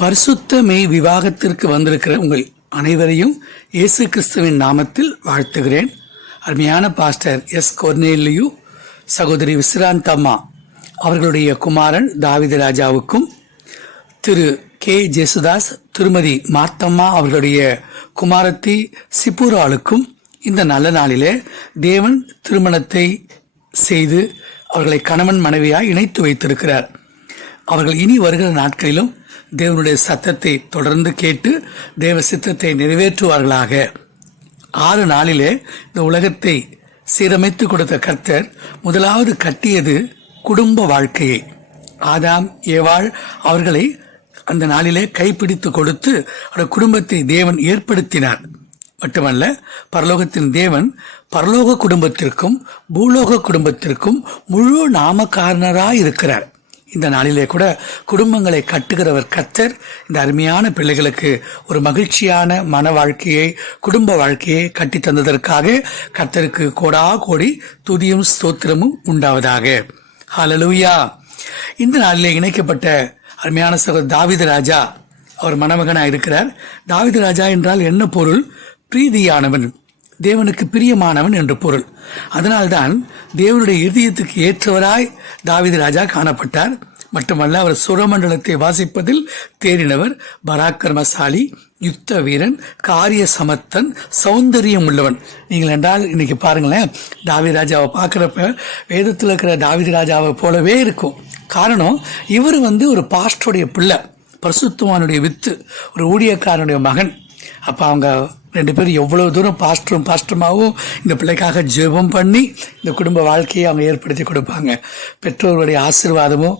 பரிசுத்த மெய் விவாகத்திற்கு வந்திருக்கிற உங்கள் அனைவரையும் இயேசு கிறிஸ்துவின் நாமத்தில் வாழ்த்துகிறேன். அருமையான பாஸ்டர் எஸ் கொர்னேலியு, சகோதரி விசிராந்தம்மா அவர்களுடைய குமாரன் தாவீது ராஜாவுக்கும், திரு கே ஜேசுதாஸ், திருமதி மார்த்தம்மா அவர்களுடைய குமாரத்தி சிப்புராளுக்கும் இந்த நல்ல நாளிலே தேவன் திருமணத்தை செய்து அவர்களை கணவன் மனைவியாய் இணைத்து வைத்திருக்கிறார். அவர்கள் இனி வருகிற நாட்களிலும் தேவனுடைய சத்தத்தை தொடர்ந்து கேட்டு தேவ சித்தத்தை நிறைவேற்றுவார்களாக. 6 நாளிலே இந்த உலகத்தை சீரமைத்து கொடுத்த கர்த்தர் முதலாவது கட்டியது குடும்ப வாழ்க்கையை. ஆதாம் ஏவாள் அவர்களை அந்த நாளிலே கைப்பிடித்து கொடுத்து அந்த குடும்பத்தை தேவன் ஏற்படுத்தினார். மட்டுமல்ல, பரலோகத்தின் தேவன் பரலோக குடும்பத்திற்கும் பூலோக குடும்பத்திற்கும் முழு நாமக்காரனராய் இருக்கிறார். இந்த நாளிலே கூட குடும்பங்களை கட்டுகிறவர் கர்த்தர். இந்த அருமையான பிள்ளைகளுக்கு ஒரு மகிழ்ச்சியான மன வாழ்க்கையை, குடும்ப வாழ்க்கையை கட்டி தந்ததற்காக கர்த்தருக்கு கோடா கோடி துதியும் ஸ்தோத்திரமும் உண்டாவதாக. ஹல்லேலூயா. இந்த நாளிலே இணைக்கப்பட்ட அருமையான சகோதரர் தாவீது ராஜா, அவர் மணமகனாக இருக்கிறார். தாவீது ராஜா என்றால் என்ன பொருள்? பிரீதியானவன், தேவனுக்கு பிரியமானவன் என்று பொருள். அதனால்தான் தேவனுடைய இதயத்துக்கு ஏற்றவராய் தாவீது ராஜா காணப்பட்டார். மட்டுமல்ல, அவர் சுரமண்டலத்தை வாசிப்பதில் தேறினவர், பராக்கிரமசாலி, யுத்த வீரன், காரிய சமர்த்தன், சௌந்தரியம் உள்ளவன். நீங்கள் என்றால் இன்னைக்கு பாருங்களேன், தாவீது ராஜாவை பார்க்குறப்ப வேதத்தில் இருக்கிற தாவீது ராஜாவை போலவே இருக்கும். காரணம், இவர் ஒரு பாஸ்டருடைய பிள்ளை, பரிசுத்தவானுடைய வித்து, ஒரு ஊழியக்காரனுடைய மகன். அப்போ அவங்க 2 பேரும் எவ்வளவு தூரம் பாஸ்டருமாவும் இந்த பிள்ளைக்காக ஜெபம் பண்ணி இந்த குடும்ப வாழ்க்கையை அவங்க ஏற்படுத்தி கொடுப்பாங்க. பெற்றோர்களுடைய ஆசீர்வாதமும்,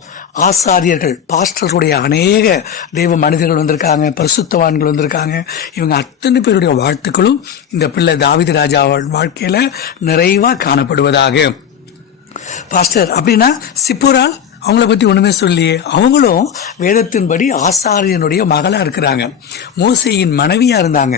ஆசாரியர்கள், பாஸ்டர்களுடைய அநேக தெய்வ மனிதர்கள் வந்திருக்காங்க, பரிசுத்தவான்கள் வந்திருக்காங்க. இவங்க அத்தனை பேருடைய வாழ்த்துக்களும் இந்த பிள்ளை தாவீது ராஜா வாழ்க்கையில நிறைவாக காணப்படுவதாக. பாஸ்டர் அப்படின்னா சிப்புரால், அவங்கள பற்றி ஒன்றுமே சொல்லியே. அவங்களும் வேதத்தின்படி ஆசாரியனுடைய மகளாக இருக்கிறாங்க. மோசேயின் மனைவியாக இருந்தாங்க.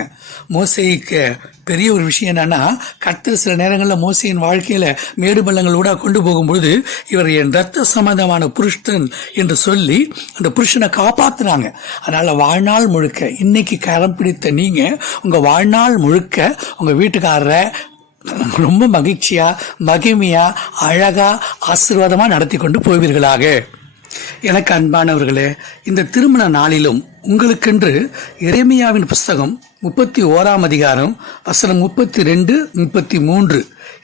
மோசேக்கு பெரிய ஒரு விஷயம் என்னன்னா, கர்த்தர் சில நேரங்களில் மோசேயின் வாழ்க்கையில் மேடு பள்ளங்களோட கொண்டு போகும்பொழுது இவர் என் ரத்த சம்பந்தமான புருஷன் என்று சொல்லி அந்த புருஷனை காப்பாற்றுறாங்க. அதனால் வாழ்நாள் முழுக்க, இன்னைக்கு கரம் பிடித்த நீங்கள் உங்கள் வாழ்நாள் முழுக்க உங்கள் வீட்டுக்காரரை ரொம்ப மகிழ்ச்சியா, மகிமையா, அழகா, ஆசீர்வாதமா நடத்தி கொண்டு போவீர்களாக. எனக்கு அன்பானவர்களே, இந்த திருமண நாளிலும் உங்களுக்கென்று எரேமியாவின் புஸ்தகம் 31ஆம் அதிகாரம் வசனம் 32, 33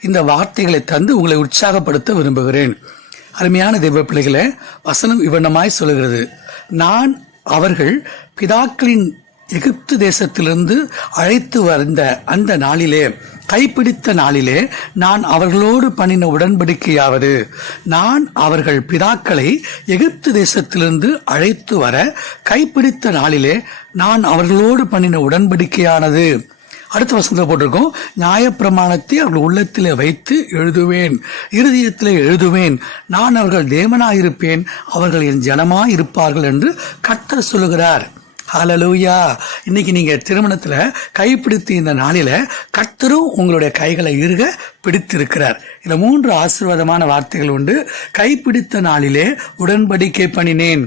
இந்த வார்த்தைகளை தந்து உங்களை உற்சாகப்படுத்த விரும்புகிறேன். அருமையான தெய்வ பிள்ளைகளே, வசனம் இவ்வண்ணமாய் சொல்லுகிறது: நான் அவர்கள் பிதாக்களின் எகிப்து தேசத்திலிருந்து அழைத்து வந்த அந்த நாளிலே, கைப்பிடித்த நாளிலே, நான் அவர்களோடு பண்ணின உடன்படிக்கையாவது, நான் அவர்கள் பிதாக்களை எகிப்து தேசத்திலிருந்து அழைத்து வர கைப்பிடித்த நாளிலே நான் அவர்களோடு பண்ணின உடன்படிக்கையானது. அடுத்த வசனத்தில் போட்டிருக்கோம்: நியாயப்பிரமாணத்தை அவர்கள் உள்ளத்திலே வைத்து எழுதுவேன், இருதயத்திலே எழுதுவேன், நான் அவர்கள் தேவனாயிருப்பேன், அவர்கள் என் ஜனமாயிருப்பார்கள் என்று கர்த்தர் சொல்லுகிறார். ஹல்லேலூயா. இன்னைக்கு நீங்க திருமணத்துல கைப்பிடித்து இந்த நாளில கர்த்தரும் உங்களுடைய கைகளை இறுக பிடித்திருக்கிறார். இந்த 3 ஆசீர்வாதமான வார்த்தைகள் உண்டு. கைப்பிடித்த நாளிலே உடன்படிக்கை பண்ணினேன்,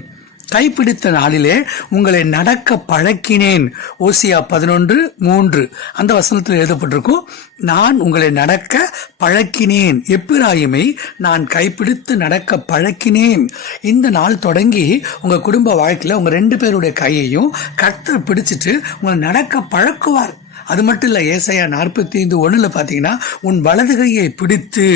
கைப்பிடித்த நாளிலே உங்களை நடக்க பழக்கினேன். ஓசியா 11:3 அந்த வசனத்தில் எழுதப்பட்டிருக்கும்: நான் உங்களை நடக்க பழக்கினேன், எப்பிராயிமை நான் கைப்பிடித்து நடக்க பழக்கினேன். இந்த நாள் தொடங்கி உங்க குடும்ப வாழ்க்கையில உங்க 2 பேருடைய கையையும் கர்த்தர் பிடிச்சிட்டு உங்களை நடக்க பழக்குவார். அது மட்டும் இல்ல, ஏசாயா 45:1 பார்த்தீங்கன்னா, உன் வலது கையை பிடித்து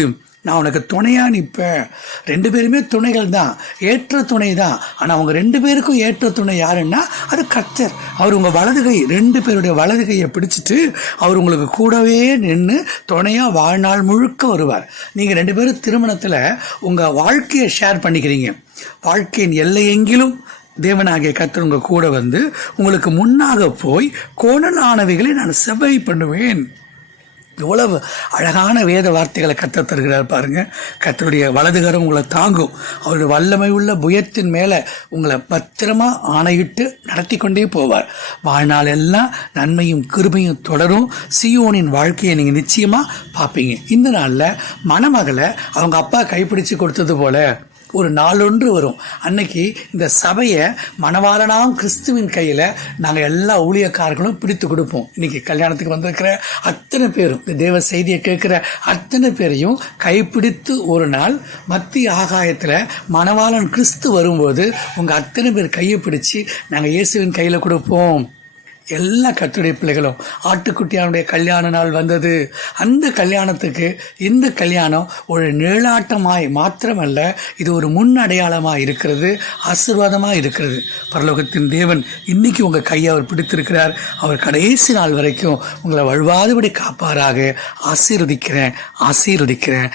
நான் உனக்கு துணையா நிற்பேன். 2 பேருமே துணைகள் தான், ஏற்ற துணை தான். ஆனால் அவங்க 2 பேருக்கும் ஏற்ற துணை யாருன்னா அது கர்த்தர். அவர் உங்கள் வலது கை, 2 பேருடைய வலது கையை பிடிச்சிட்டு அவர் உங்களுக்கு கூடவே நின்று துணையாக வாழ்நாள் முழுக்க வருவார். நீங்கள் 2 பேரும் திருமணத்தில் உங்கள் வாழ்க்கையை ஷேர் பண்ணிக்கிறீங்க. வாழ்க்கையின் எல்லையெங்கிலும் தேவனாகிய கர்த்தர் உங்கள் கூட வந்து உங்களுக்கு முன்னாக போய் கோணலானவைகளை நான் செவ்வை பண்ணுவேன். எவ்வளவு அழகான வேத வார்த்தைகளை கர்த்தர் தருகிறார் பாருங்க. கர்த்தருடைய வலதுகரம் உங்களை தாங்கும். அவருடைய வல்லமை உள்ள புயத்தின் மேலே உங்களை பத்திரமா ஆணையிட்டு நடத்தி கொண்டே போவார். வாழ்நாள் எல்லாம் நன்மையும் கிருபையும் தொடரும். சீயோனின் வாழ்க்கையை நீங்கள் நிச்சயமாக பார்ப்பீங்க. இந்த நாளில் மணமகளை அவங்க அப்பா கைப்பிடிச்சு கொடுத்தது போல ஒரு நாளொன்று வரும். அன்னைக்கு இந்த சபையை மணவாளனாம் கிறிஸ்துவின் கையில் நாங்கள் எல்லா ஊழியக்காரர்களும் பிடித்து கொடுப்போம். இன்னைக்கு கல்யாணத்துக்கு வந்திருக்கிற அத்தனை பேரும், இந்த தேவ செய்தியை கேட்குற அத்தனை பேரையும் கைப்பிடித்து ஒரு நாள் மத்திய ஆகாயத்தில் மணவாளன் கிறிஸ்து வரும்போது உங்கள் அத்தனை பேர் கையை பிடிச்சி நாங்கள் இயேசுவின் கையில் கொடுப்போம். எல்லா கர்த்தருடைய பிள்ளைகளும், ஆட்டுக்குட்டியானுடைய கல்யாண நாள் வந்தது. அந்த கல்யாணத்துக்கு இந்த கல்யாணம் ஒரு நிழலாட்டமாய் மாத்திரமல்ல, இது ஒரு முன் அடையாளமாக இருக்கிறது, ஆசீர்வாதமாக இருக்கிறது. பரலோகத்தின் தேவன் இன்னைக்கு உங்கள் கையை அவர் பிடித்திருக்கிறார். அவர் கடைசி நாள் வரைக்கும் உங்களை வழுவாதபடி காப்பாராக. ஆசீர்வதிக்கிறேன்.